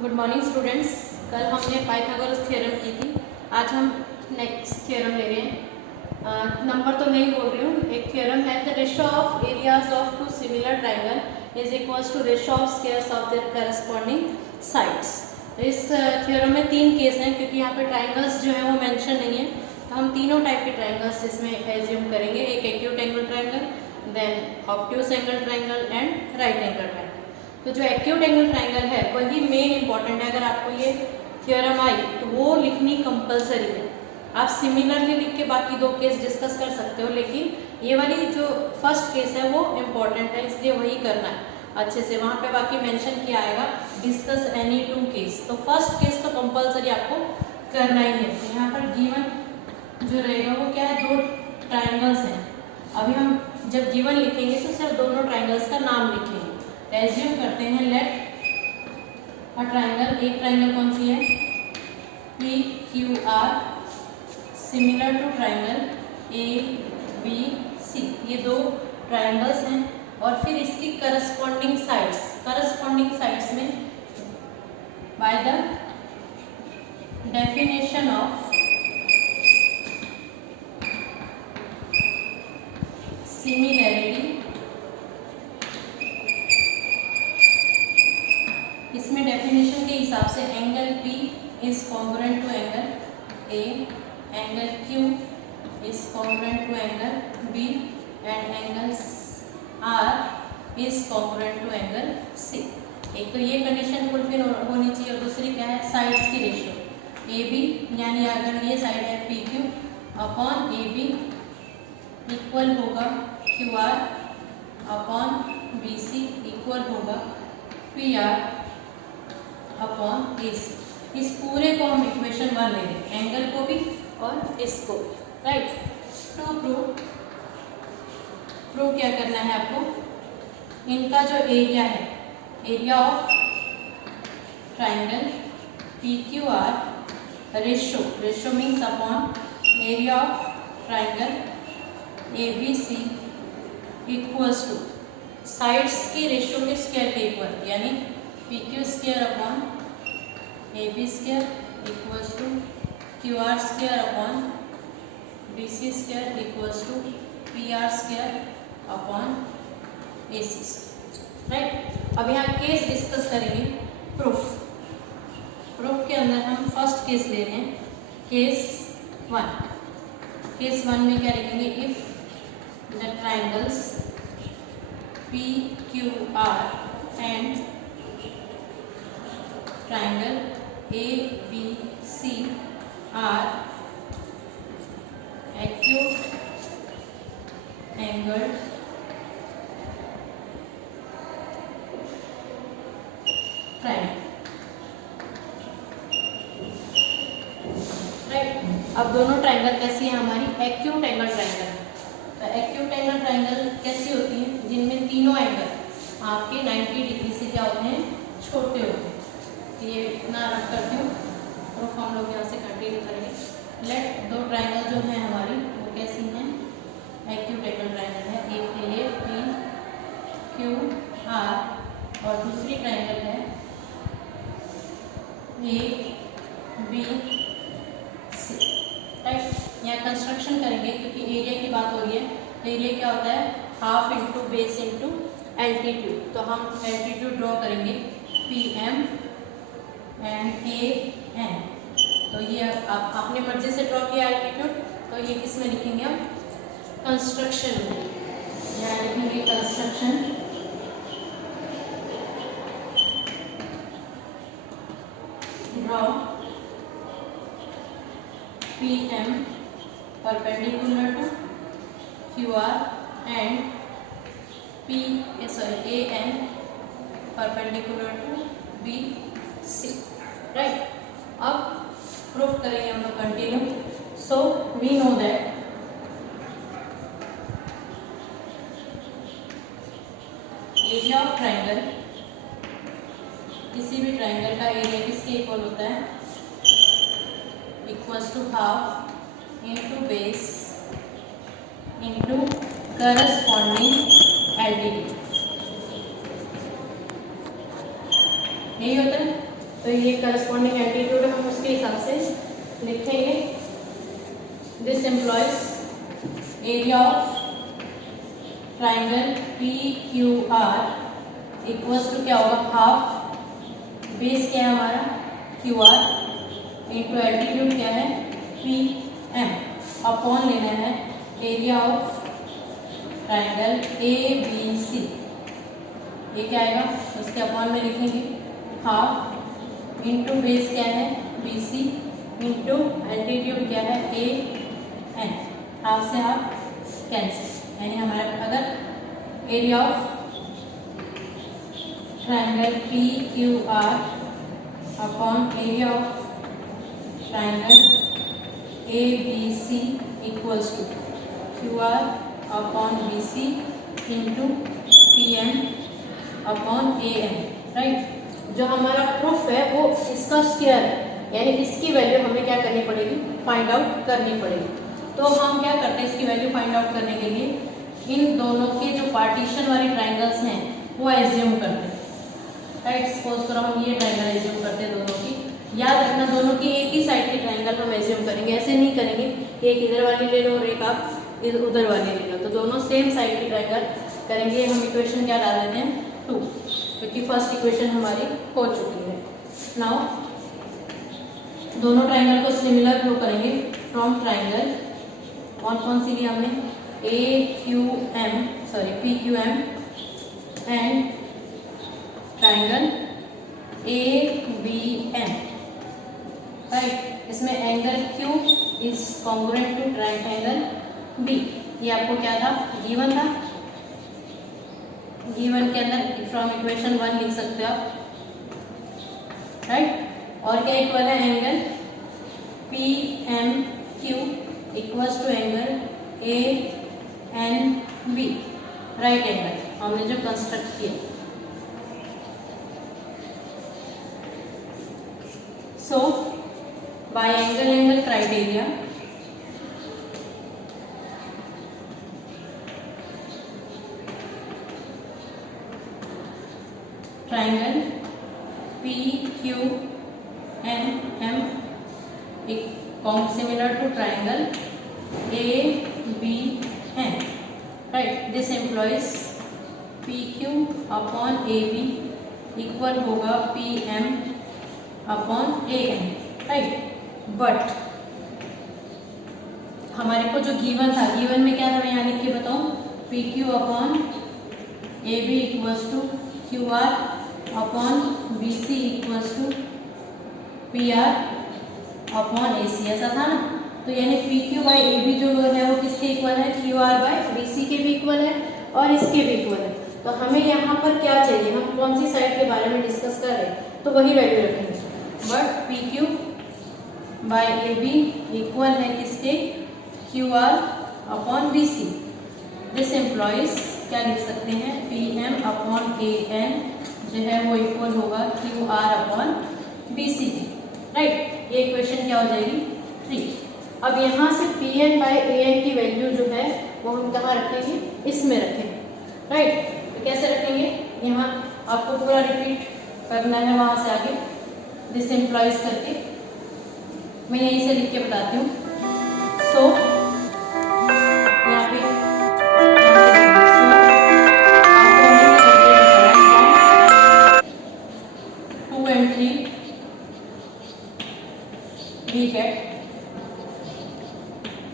Good morning students. कल हमने Pythagoras theorem की थी, आज हम नेक्स्ट थ्योरम ले रहे हैं। नंबर तो नहीं बोल रही हूँ। एक थ्योरम है, the ratio of areas of two similar triangle is equals to ratio of squares of their corresponding sides. इस थ्योरम में तीन केस हैं, क्योंकि यहाँ पे ट्राइंगल्स जो है वो मेंशन नहीं है, तो हम तीनों टाइप के ट्राइंगल्स इसमें एज्यूम करेंगे। एक acute angle triangle, then obtuse angle triangle and right angle triangle. तो जो एक्यूट एंगल ट्राइंगल है वही मेन इंपॉर्टेंट है। अगर आपको ये थ्योरम आई तो वो लिखनी कंपलसरी है। आप सिमिलरली लिख के बाकी दो केस डिस्कस कर सकते हो, लेकिन ये वाली जो फर्स्ट केस है वो इम्पॉर्टेंट है, इसलिए वही करना है अच्छे से। वहाँ पे बाकी मेंशन किया आएगा डिस्कस एनी टू केस, तो फर्स्ट केस तो कंपलसरी आपको करना ही है। तो यहाँ पर गिवन जो रहेगा वो क्या है, दो ट्राइंगल्स हैं। अभी हम जब गिवन लिखेंगे तो सिर्फ दोनों ट्राइंगल्स का नाम लिखेंगे। एज्यूम करते हैं लेट अ ट्राइंगल, एक ट्राइंगल कौन सी है, P Q R similar to triangle A B C. ये दो ट्राइंगल्स हैं और फिर इसकी करस्पॉन्डिंग साइड्स में by the definition of similarity, इसमें डेफिनेशन के हिसाब से angle P is congruent to angle A, angle Q is congruent to angle B and angle R is congruent to angle C। एक तो ये कंडीशन फुलफिल होनी चाहिए और दूसरी क्या है, साइड्स की रेशियो AB, यानी अगर ये साइड है PQ अपॉन AB इक्वल होगा QR अपॉन BC इक्वल होगा PR अपॉन AC। इस पूरे को हम इक्वेशन 1 ले लें, एंगल को भी और इसको भी, राइट। टू प्रूव क्या करना है आपको, इनका जो एरिया है, area of triangle PQR ratio means upon area of triangle ABC equals to sides की रेशो के स्क्वायर के इक्वल, यानी PQ square upon AB square equals to QR square upon BC square equals to PR square upon AC, right. अब यहाँ case discuss करेंगे। Proof के अंदर हम फर्स्ट केस ले रहे हैं, केस 1 में क्या लिखेंगे, if the triangles PQR and triangle ABC are acute angled triangle, right. अब दोनों ट्राइंगल कैसी है हमारी, एक्यूट एंगल ट्राइंगल। तो एक्यूट एंगल ट्राइंगल कैसी होती है, जिनमें तीनों एंगल आपके 90 डिग्री से क्या होते हैं, छोटे होते हैं। ये इतना रख करती हूँ, प्रूफ हम लोग यहाँ से कंटिन्यू करेंगे। लेट दो ट्राइंगल जो है हमारी वो कैसी हैं, एक्यूट एंगल ट्राइंगल है। एक है ये PQR और दूसरी ट्राइंगल है ABC, राइट। यहाँ कंस्ट्रक्शन करेंगे क्योंकि एरिया की बात हो रही है। एरिया क्या होता है, half into base into altitude. तो हम एल्टीट्यूड ड्रॉ करेंगे PM एंड AN। तो ये आप अपने मर्जी से ड्रॉ किया एल्टीट्यूड, तो ये किस में लिखेंगे हम, कंस्ट्रक्शन में। यहाँ लिखेंगे construction, draw PM perpendicular to QR and AN perpendicular to BC, right. अब प्रूफ करेंगे हम लोग continue. So we know that area of triangle, किसी भी ट्राइंगल का एरिया किसके इक्वल होता है, equals to half into base into corresponding altitude. यही होता है। तो ये करस्पॉन्डिंग एल्टीट्यूड हम उसके हिसाब से लिखेंगे। This employees area of triangle P Q R equals to क्या होगा, हाफ बेस क्या है हमारा क्यू आर इंटू एल्टीट्यूड क्या है पी एम अपॉन लेना है area of triangle A B C. ये क्या आएगा, उसके अपॉन में लिखेंगे हाफ इंटू बेस क्या है बी सी इंटू एल्टीट्यूड क्या है ए एन। हाफ से हाफ कैंसिल, यानी हमारा अगर area of triangle P Q R upon area of triangle A B C equals to Q R upon B C into P M upon A N, right. जो हमारा proof है वो इसका square है, यानी इसकी वैल्यू हमें क्या करनी पड़ेगी, फाइंड आउट करनी पड़ेगी। तो हम क्या करते हैं, इसकी वैल्यू फाइंड आउट करने के लिए इन दोनों के जो पार्टीशन वाले ट्राइंगल्स हैं वो एज्यूम करते हैं, राइट। सपोज करो हम ये ट्राइंगल एज्यूम करते हैं दोनों की, याद रखना दोनों की एक ही साइड की ट्राइंगल हम एज्यूम करेंगे, ऐसे नहीं करेंगे कि एक इधर वाली ले लो और एक आप उधर वाली ले लो। तो दोनों सेम साइड की ट्राइंगल करेंगे। हम इक्वेशन क्या डाल देते हैं 2, क्योंकि फर्स्ट इक्वेशन हमारी हो चुकी है। नाउ दोनों ट्राइंगल को सिमिलर ड्रॉ करेंगे फ्रॉम ट्राइंगल कौन कौन सी लिया हमने, A Q M sorry P Q M and triangle A B N, right. इसमें angle Q is congruent to triangle B. ये आपको क्या था, गिवन था, गिवन के अंदर फ्रॉम इक्वेशन 1 लिख सकते हो आप, राइट। और क्या इक्वल है, angle P M Q equals to angle A N B, right angle हमने जो कंस्ट्रक्ट किया। So by angle criteria triangle P Q N M similar to triangle A B N, right. This employs P Q upon A B equal होगा P M upon A N, right. But हमारे को जो given था, given में क्या था मैं यहाँ लिख के बताऊँ, P Q upon A B equals to Q R upon B C equals to P R upon A C, ऐसा था ना। तो यानी P Q by A B जो है वो किसके इक्वल है, Q R by B C के भी इक्वल है और इसके भी इक्वल है। तो हमें यहाँ पर क्या चाहिए, हम कौन सी साइड के बारे में डिस्कस कर रहे हैं, तो वही वैल्यू रखेंगे। बट P Q by A B equal है किसके, Q R upon B C. This implies क्या लिख सकते हैं, P M upon A N जो है वो इक्वल होगा Q R upon B C के, राइट। ये इक्वेशन क्या हो जाएगी 3। अब यहाँ से P N by A N की वैल्यू जो है वो हम कहाँ रखेंगे, इसमें रखेंगे, राइट। तो कैसे रखेंगे, यहाँ आपको पूरा रिपीट करना है वहाँ से आगे दिस एम्प्लॉयज करके, मैं यहीं से लिख के बताती हूँ। सो यहाँ पे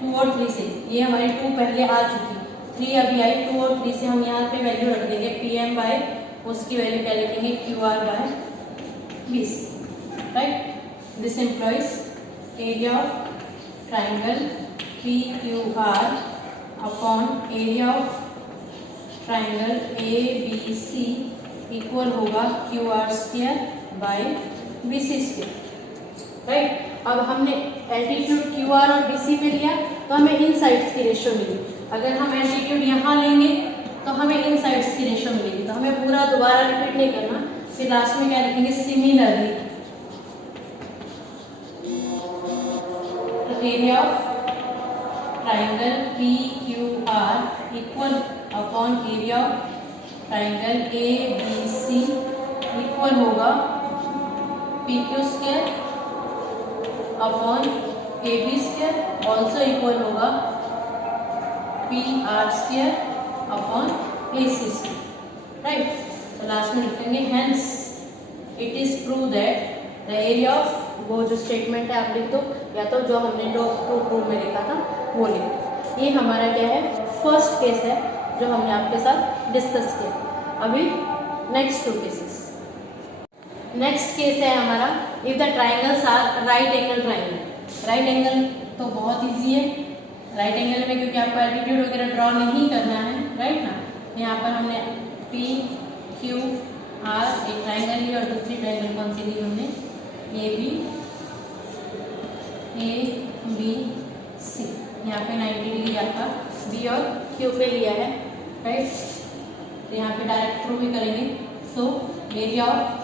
टू और 3 से, ये हमारी 2 पहले आ चुकी, 3 अभी आई, 2 और 3 से हम यहाँ पे वैल्यू रख देंगे पी एम बाय उसकी वैल्यू क्या लिखेंगे, Q R by B C, right. This employees area of triangle P Q R upon area of triangle A B C equal होगा Q R square by B C square, right. अब हमने altitude Q R और B C में लिया तो हमें इन sides की ratio मिली। अगर हम एल्टीट्यूड यहाँ लेंगे तो हमें इन साइड्स की रेशियो मिलेगी। तो हमें पूरा दोबारा रिपीट नहीं करना, फिर लास्ट में क्या लिखेंगे, similarly area of triangle P Q R equal upon area of triangle A B C equal होगा P PQ square upon AB square also equal होगा PR square upon AC square, right. तो last में लिखेंगे hence it is prove that the area of, वो जो statement है आप लिख दो, या तो जो हमने जो प्रूव में लिखा था वो लिख दो। ये हमारा क्या है, फर्स्ट केस है जो हमने आपके साथ डिस्कस किया। अभी नेक्स्ट 2 केसेस। नेक्स्ट केस है हमारा if the triangles are right angle triangle. Right angle तो बहुत इजी है, राइट एंगल में क्योंकि आपको एल्टीट्यूड वगैरह ड्रॉ नहीं करना है, राइट ना। यहाँ पर हमने P Q R एक ट्राइंगल ली और दूसरी ट्राइंगल कौन सी ली हमने, A B C। यहाँ पे 90 डिग्री आपका B और Q पे लिया है, राइट। तो यहाँ पे डायरेक्ट थ्रू भी करेंगे। So area of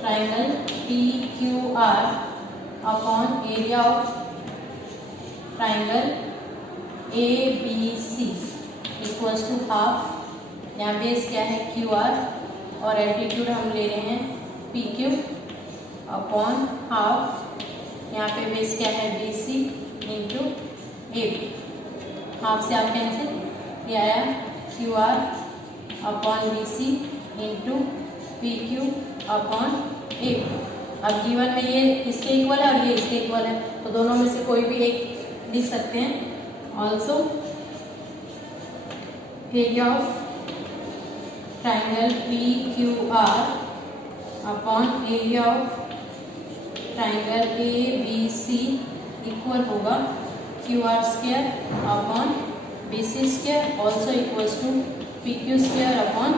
triangle PQR upon area of triangle ABC equals to half. यहाँ बेस क्या है QR और एल्टीट्यूड हम ले रहे हैं PQ अपॉन हाफ। यहाँ पे बेस क्या है BC इंटू AB। हाफ से आप कैंसिल, ये आया QR upon BC into PQ upon AB। अब गिवन में ये इसके इक्वल है और ये इसके इक्वल है, तो दोनों में से कोई भी एक लिख सकते हैं। Also area of triangle PQR upon area of triangle ABC equal होगा QR square upon BC square also equals to PQ square upon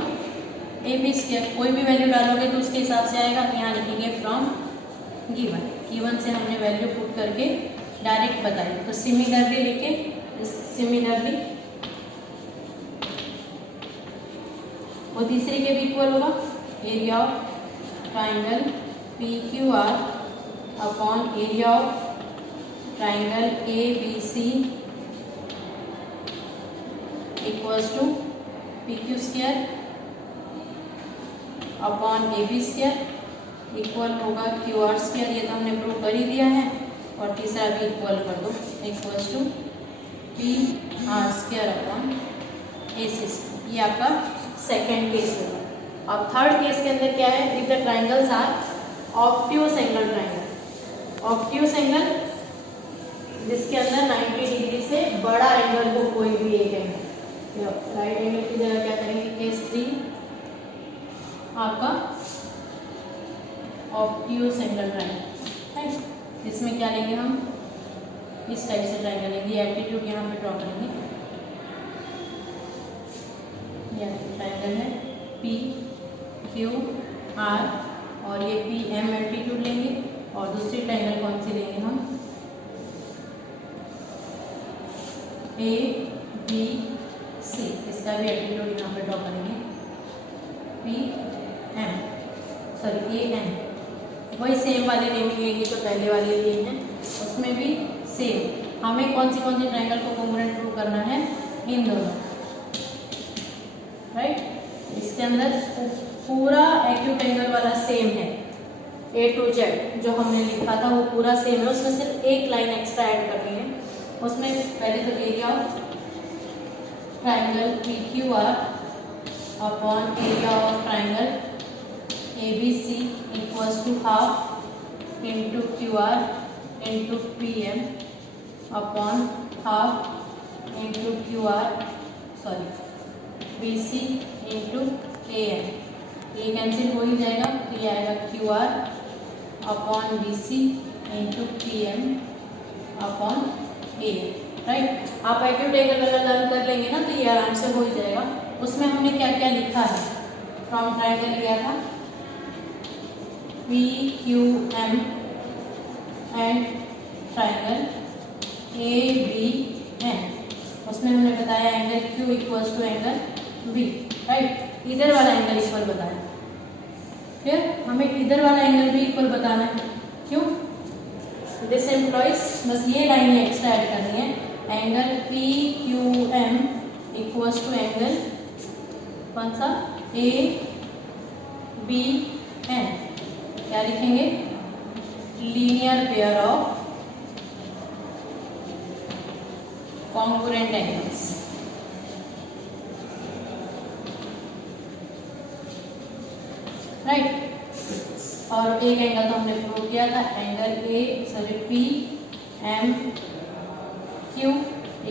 AB square. कोई भी वैल्यू डालोगे तो उसके हिसाब से आएगा। तो यहाँ लिखेंगे फ्रॉम गिवन, गिवन से हमने वैल्यू पुट करके डायरेक्ट बताई। तो सिमिलरली लिखे, सिमिलरली वो तीसरे के भी इक्वल होगा area of triangle PQR upon area of triangle ABC equals to PQ square upon AB square equal होगा QR स्क्वायर। ये तो हमने प्रूव कर ही दिया है। और तीसरा भी इक्वल कर दो, equals to PR square upon AC square. ये आपका सेकेंड केस होगा। अब थर्ड केस के अंदर क्या है, if the triangles are obtuse angle triangle. Obtuse angle जिसके अंदर 90 डिग्री से बड़ा एंगल हो कोई भी एक एंगल। राइट एंगल की जगह क्या करेंगे, केस 3 आपका ऑब्ट्यूज एंगल ट्राइंगल, राइट। इसमें क्या लेंगे हम, इस टाइप से ट्राइंगल लेंगे। एल्टीट्यूड यहाँ पे ड्रॉ करेंगे। यह ट्राइंगल है PQR और ये PM एल्टीट्यूड लेंगे। और दूसरी ट्राइंगल कौन सी लेंगे हम, ABC। इसका भी एल्टीट्यूड यहाँ पे ड्रॉ करेंगे PM, सॉरी AM। वही सेम वाले नेमिंग लेंगे जो पहले वाले लिए हैं, उसमें भी सेम। हमें कौन सी ट्राइंगल को कॉन्ग्रुएंट प्रूव करना है, इन दोनों, राइट। इसके अंदर पूरा एक्यूट एंगल वाला सेम है, A to Z जो हमने लिखा था वो पूरा सेम है। उसमें सिर्फ एक लाइन एक्स्ट्रा ऐड करनी है। उसमें पहले तो area of triangle PQR upon area of triangle ABC equals to half into QR into PM upon half into QR, sorry BC into AM। ये कैंसिल हो ही जाएगा, तो ये आएगा QR upon BC into PM upon AM, right. आप acute angle वाला learn कर लेंगे ना, तो ये आराम से हो ही जाएगा। उसमें हमने क्या क्या लिखा है, फ्रॉम ट्राइंगल लिया था PQM एंड ट्राइंगल ABN। उसमें हमने बताया angle Q equals to angle B, right. इधर वाला एंगल इक्वल बताया, फिर हमें इधर वाला एंगल भी इक्वल बताना है। क्यों, दिस एम्प्लॉइज बस ये लाइन एक्स्ट्रा ऐड करनी है। Angle PQM equals to angle कौन सा, ABN। क्या लिखेंगे, linear pair of congruent angles. Right, और एक एंगल तो हमने प्रूव किया था, angle P M Q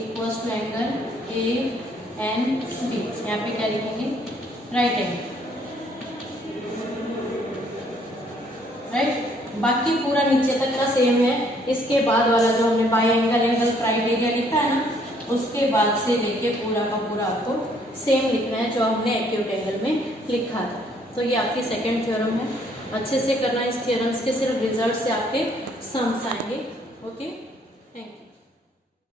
equals to angle A N B. यहाँ पे क्या लिखेंगे, राइट एंगल। राइट, बाकी पूरा नीचे तक का सेम है। इसके बाद वाला जो हमने बाई एंगल क्राइटेरिया लिखा है ना, उसके बाद से लेके पूरा का पूरा आपको सेम लिखना है जो हमने एक्यूट एंगल में लिखा था। तो ये आपकी सेकंड थ्योरम है। अच्छे से करना इस थ्योरम्स के, सिर्फ रिजल्ट से आपके सम्स आएंगे। Okay, thank you.